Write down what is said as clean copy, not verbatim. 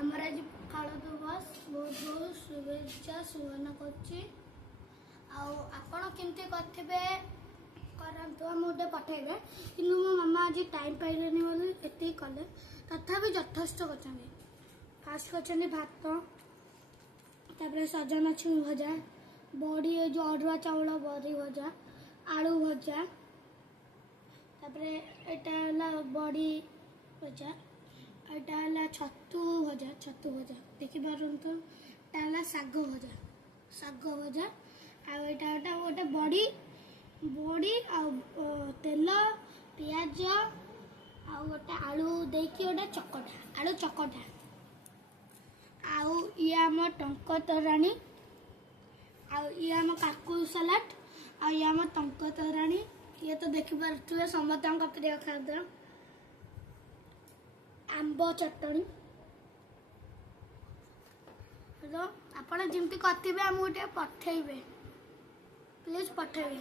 आमर आज पखाड़ दिवस बहुत बहुत शुभेच्छा सुवर्ण करछि आपण केमती करथिबे करंतु हम गोटे पठेबे कि मो मामा आज टाइम पाइलेनी बोली एते कले तथापि यथेष्ट करछन्ती। फास्ट करछन्ती भात तापर सजना छुई भजा बड़ी जो अरुआ चाउल बड़ी भजा आलू भजा तापर एटा बड़ी भजा एटा छतु भजा देखि पारंतु एटा साग भजा आटा गोटे बड़ी बड़ी तेल पियाज गोटे आलू देखिए गोटे चकटा आलू चकटा ये आम टंक तराणी ये आम काकुल सलाड ये आम टंक तराणी ये तो देखिपे समस्त प्रिय खाद्य आंब चटणी आपण जमती करते आम गोटे पठेबे प्लीज पठेबे।